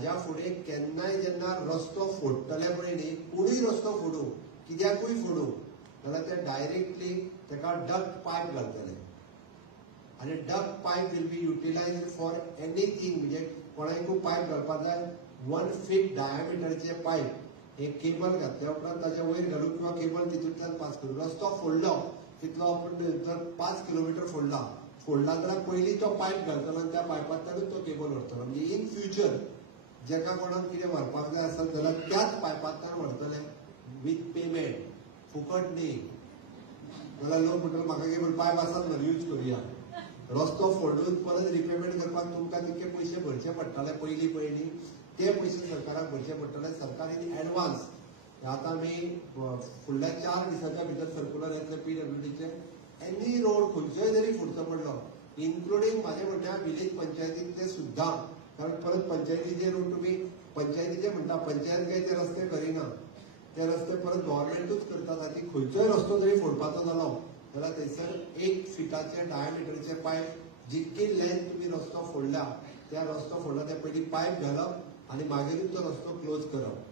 हाज्या फुडें केन्नाय जेन्ना रस्तो फोडटले पळय न्ही, कोणूय रस्तो फोडू, कित्याकूय फोडू, जाल्यार ते डायरेक्टली तेका डक्ट पायप घालतले. आणि duct pipe will be utilised for anything. म्हणजे कोणाकूय पायप घालपाक जाय 1 फीट डायमिटरचे पायप, एक केबल घातल्या उपरांत ताच्या वयर घालून किंवा केबल तितूंतल्यान पास करून रस्तो फोडलो तितलो आपण जर 5 किलोमीटर फोडला जाल्यार पयलीं तो पायप घालतलो आनी त्या पायपांतल्यानूच तो केबल व्हरतलो. म्हणजे इन फ्युचर जेका कोणाक कितें व्हरपाक जाय आसत जाल्यार त्याच पायपांतल्यान व्हरतले विथ पेमेंट, फुकट न्ही. जाल्यार लोक म्हणटले म्हाका केबल पायप आसात ना यूज करुया. रस्तो फोडून परत रिपेमेंट करपाक तुमकां तितके पयशे भरचे पडटले पयलीं ते पयशे सरकाराक भरचे पडटले. सरकार इन एडवान्स आतां आमी फुडल्या 4 दिसांच्या भितर सर्क्युलर येतले PWDचे. एनी रोड खंयचोय जरी फुडचो पडलो, इन्क्लुडींग म्हाजे म्हणटा विलेज पंचायतींतले सुद्दां, कारण परत पंचायतीचे रोड तुमी पंचायतीचे म्हणटा, पंचायत काय ते रस्ते करिना, ते रस्ते परत गव्हर्नमेंटूच करतात. आनी खंयचोय रस्तो जरी फोडपाचो जालो जाल्यार थंयसर 1 फिटाचे डायमिटरचे पायप, जितकी लेंथ तुमी रस्तो फोडला त्या रस्तो फोडला ते पयलीं पायप घालप आनी मागीरूच तो रस्तो क्लोज करप.